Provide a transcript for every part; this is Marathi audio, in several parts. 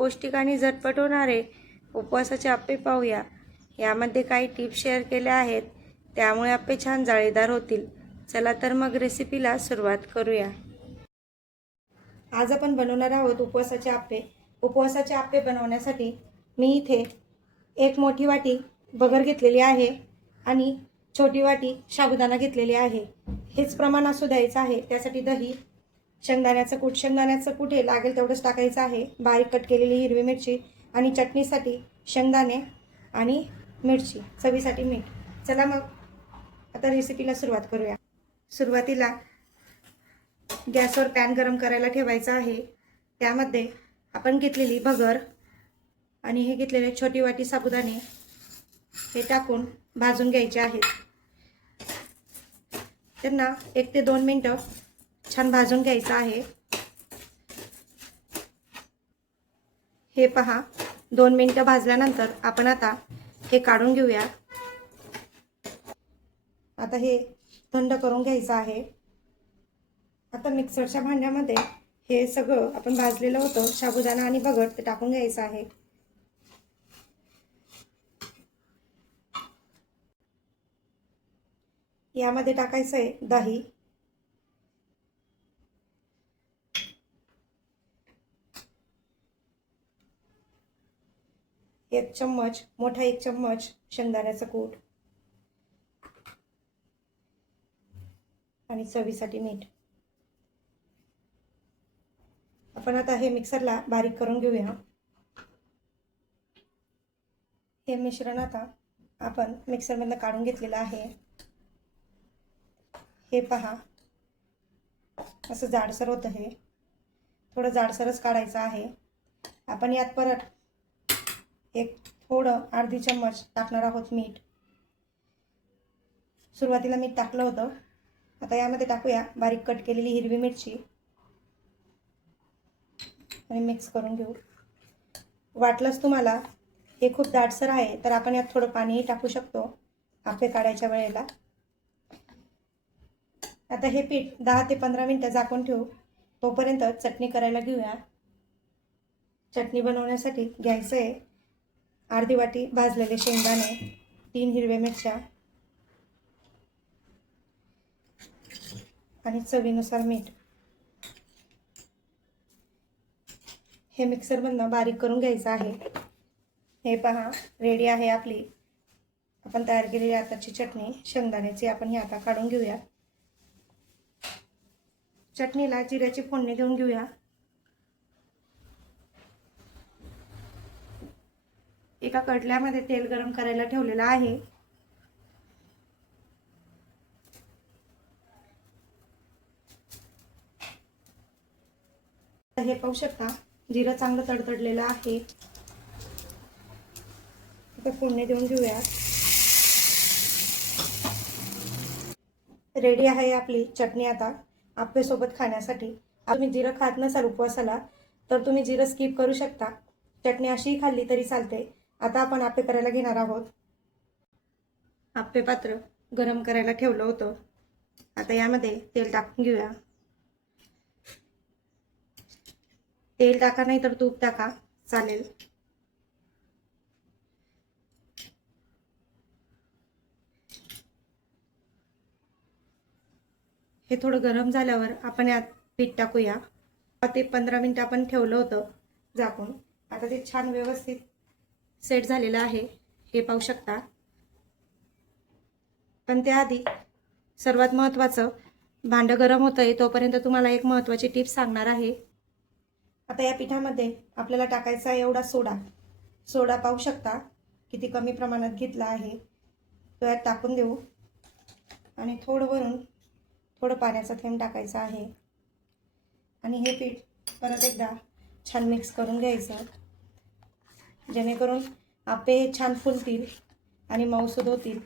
पौष्टिक आणि झटपट होणारे उपवासाचे आप्पे पाहूया। यामध्ये काही टिप्स शेअर केल्या आहेत, त्यामुळे आप्पे छान जाळीदार होतील। चला तर मग रेसिपीला सुरुवात करूया। आज आपण बनवणार आहोत उपवासाचे आप्पे। उपवासाचे आप्पे बनवण्यासाठी मी इथे एक मोठी वाटी बगर घेतलेली आहे आणि छोटी वाटी साबुदाणा घेतलेली आहे। हेच प्रमाण असू द्यायचं आहे। त्यासाठी दही, शेंगदाण्याचं कूट हे लागेल तेवढंच टाकायचं आहे, बारीक कट केलेली हिरवी मिरची आणि चटणीसाठी शेंगदाणे आणि मिरची, चवीसाठी मीठ। चला मग आता रेसिपीला सुरुवात करूया। सुरुवातीला गॅसवर पॅन गरम करायला ठेवायचा आहे। त्यामध्ये आपण घेतलेली बगर आणि हे घेतलेले छोटी वाटी साबुदाणे हे टाकून भाजून घ्यायचे आहेत। त्यांना 1 ते 2 मिनिटं छान भाजून घ्यायचं आहे। हे पहा, 2 मिनिटं भाजल्यानंतर आपण आता हे काढून घेऊया। आता हे थंड करून घ्यायचं आहे। आता मिक्सरच्या भांड्यामध्ये हे सगळं आपण भाजलेलं होतं साबुदाणा आणि बगर ते टाकून घ्यायचं आहे। यामध्ये टाकायचं आहे दही, एक चम्मच, मोठा 1 चम्मच शेंगदाण्याचं कूट आणि चवीसाठी मीठ। आपण आता हे मिक्सरला बारीक करून घेऊया। हे मिश्रण आता आपण मिक्सरमधून काढून घेतलेलं आहे। हे पहा, असं जाडसर होतं। हे थोडं जाडसरच काढायचं आहे। आपण यात परत एक थोडं अर्धी चम्मच टाकणार आहोत मीठ। सुरुवातीला मीठ टाकलं होतं। आता यामध्ये टाकूया बारीक कट केलेली हिरवी मिरची आणि मिक्स करून घेऊ। वाटलंच तुम्हाला हे खूप दाटसर आहे तर आपण यात थोडं पाणीही टाकू शकतो आप्पे काढायच्या वेळेला। आता हे पीठ 10 ते 15 मिनिटं झाकून ठेवू। तोपर्यंत चटणी करायला घेऊया। चटणी बनवण्यासाठी घ्यायचं आहे अर्धी वाटी भाजलेले शेंगदाणे, 3 हिरव्या मिरच्या आणि चवीनुसार मीठ। हे मिक्सरमधून बारीक करून घ्यायचं आहे। हे पहा, रेडी आहे आपली आपण तयार केलेली आताची चटणी शेंगदाण्याची। आपण ही आता काढून घेऊया। चटणीला जिऱ्याची फोडणी देऊन घेऊया। एका कढल्यामध्ये तेल गरम करायला ठेवलेलं आहे। हे पाहू शकता, जिरं चांगलं तडतडलेलं आहे। आता फोडणी देऊन घेऊया। रेडी आहे आपली चटणी आता आप्पे सोबत खाण्यासाठी। तुम्ही जिरं खात नसाल उपवासाला तर तुम्ही जिरं स्किप करू शकता। चटणी अशीही खाल्ली तरी चालते। आता आपण आप्पे करायला घेणार आहोत। आप्पे पात्र गरम करायला ठेवलं होतं। आता यामध्ये तेल टाकून घेऊया। तेल टाका नाही तर तूप टाका, चालेल। हे थोडं गरम झाल्यावर आपण यात पीठ टाकूया। 10 ते 15 मिनिटं आपण ठेवलं होतं झाकून। आता ते छान व्यवस्थित सेट झालेलं आहे, हे पाहू शकता। पण त्याआधी सर्वात महत्त्वाचं, भांडं गरम होतंय तोपर्यंत तुम्हाला एक महत्त्वाची टिप्स सांगणार आहे। आता या पिठामध्ये आपल्याला टाकायचा आहे एवढा सोडा पाहू शकता किती कमी प्रमाणात घेतला आहे। तो यात टाकून देऊ आणि थोडं पाण्याचा थेंब टाकायचा आहे आणि हे पीठ परत एकदा छान मिक्स करून घ्यायचं, जेणेकरून आप्पे छान फुलतील आणि मऊसूद होतील।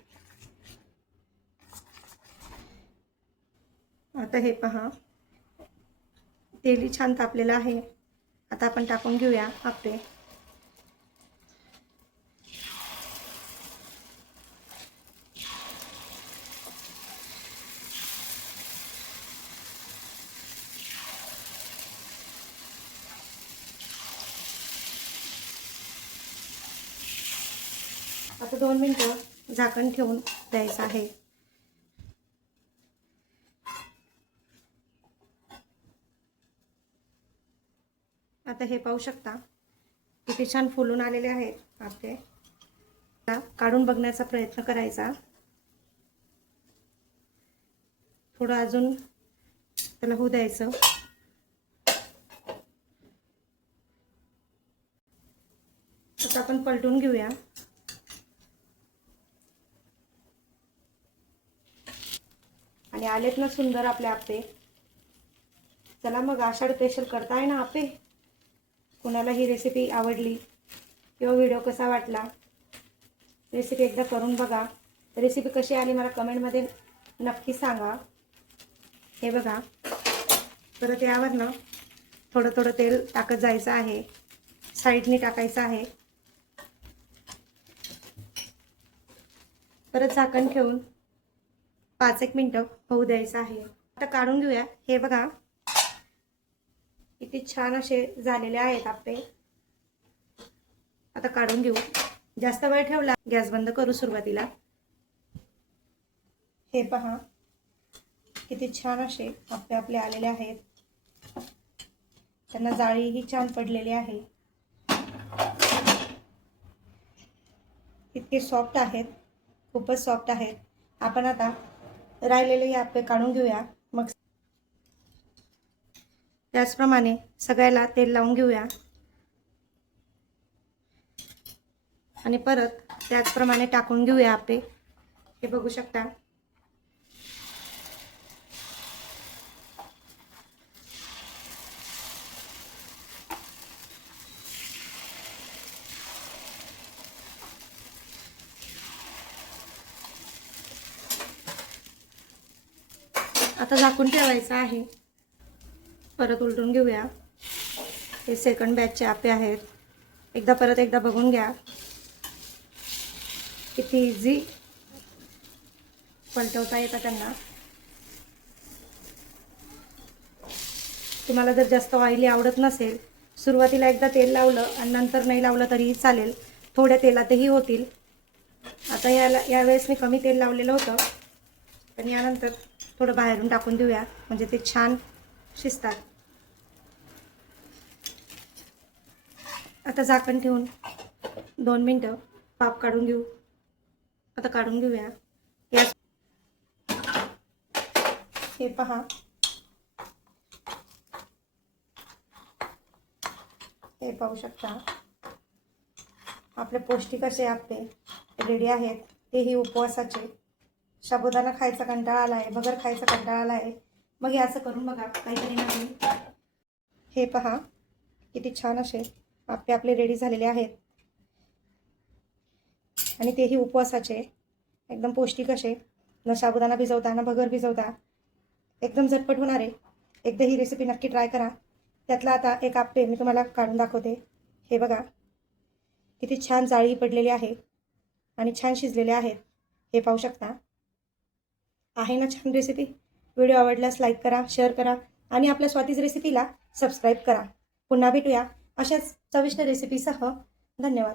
आता हे पहा, तेलही छान तापलेलं आहे। आता आपण टाकून घेऊया आप्पे। आता 2 मिनिटं झाकण ठेवून द्यायचं आहे. आता हे पाहू शकता किती छान फुलून आलेले आहेत आपले. काढून बघण्याचा प्रयत्न करायचा. थोडं अजून त्याला होऊ द्यायचं. आता आपण पलटून घेऊया. आणि आलेत ना सुंदर आपले आप्पे. चला मग आषाढ स्पेशल करताय ना आप्पे. कोणाला ही रेसिपी आवडली किंवा व्हिडिओ कसा वाटला, रेसिपी एकदा करून बघा. रेसिपी कशी आली मला कमेंटमध्ये नक्की सांगा. हे बघा, परत यावर ना थोडं थोडं तेल टाकत जायचं आहे. साईडने टाकायचं आहे. परत झाकण ठेवून 5-1 मिनिटं होऊ द्यायचं आहे. आता काढून घेऊया. हे बघा किती छान असे झालेले आहेत आप्पे. आता काढून घेऊ. जास्त वेळ ठेवला गॅस बंद करू सुरुवातीला. हे पहा किती छान असे आप्पे आपले आलेले आहेत. त्यांना जाळीही छान पडलेली आहे. इतके सॉफ्ट आहेत, खूपच सॉफ्ट आहेत. आपण आता राहिलेले हे आप्पे काढून घेऊया. मग त्याचप्रमाणे सगळ्याला तेल लावून घेऊया. आणि परत त्याचप्रमाणे टाकून घेऊया आप्पे. हे बघू शकता. आता झाकून ठेवायचं आहे. परत उलटून घेऊया. हे सेकंड बॅचचे आप्पे आहेत. एकदा बघून घ्या. किती इझी पलटवता येतं त्यांना. तुम्हाला जर जास्त ऑइली आवडत नसेल, सुरुवातीला एकदा तेल लावलं आणि नंतर नाही लावलं तरीही चालेल. थोड्या तेलातही होतील. आता यावेळेस मी कमी तेल लावलेलं होतं, पण यानंतर थोडं बाहेरून टाकून देऊया म्हणजे ते छान शिजतात. आता झाकण ठेवून 2 मिनिटं पाप काढून घेऊ. आता काढून घेऊया. हे पहा, हे पाहू शकता आपले पौष्टिक असे आप्पे रेडी आहेत. तेही उपवासाचे. साबुदाणा खायचा कंटाळा आला आहे, भगर खायचा कंटाळा आला आहे, मग हे असं करून बघा काहीतरी नवीन. हे पहा किती छान असे आप्पे आपले रेडी झालेले आहेत. आणि तेही उपवासाचे. एकदम पौष्टिक असे. न साबुदाणा भिजवता ना भगर भिजवता. एकदम झटपट होणारे. एकदा ही रेसिपी नक्की ट्राय करा. त्यातला आता एक आप्पे मी तुम्हाला काढून दाखवते. हे बघा किती छान जाळी पडलेली आहे आणि छान शिजलेले आहेत. हे पाहू शकता. आहे ना छान रेसिपी. व्हिडिओ आवडल्यास लाईक करा, शेअर करा आणि आपल्या स्वातीज रेसिपीला सबस्क्राईब करा. पुन्हा भेटूया अशाच चविष्ट रेसिपीसह. धन्यवाद.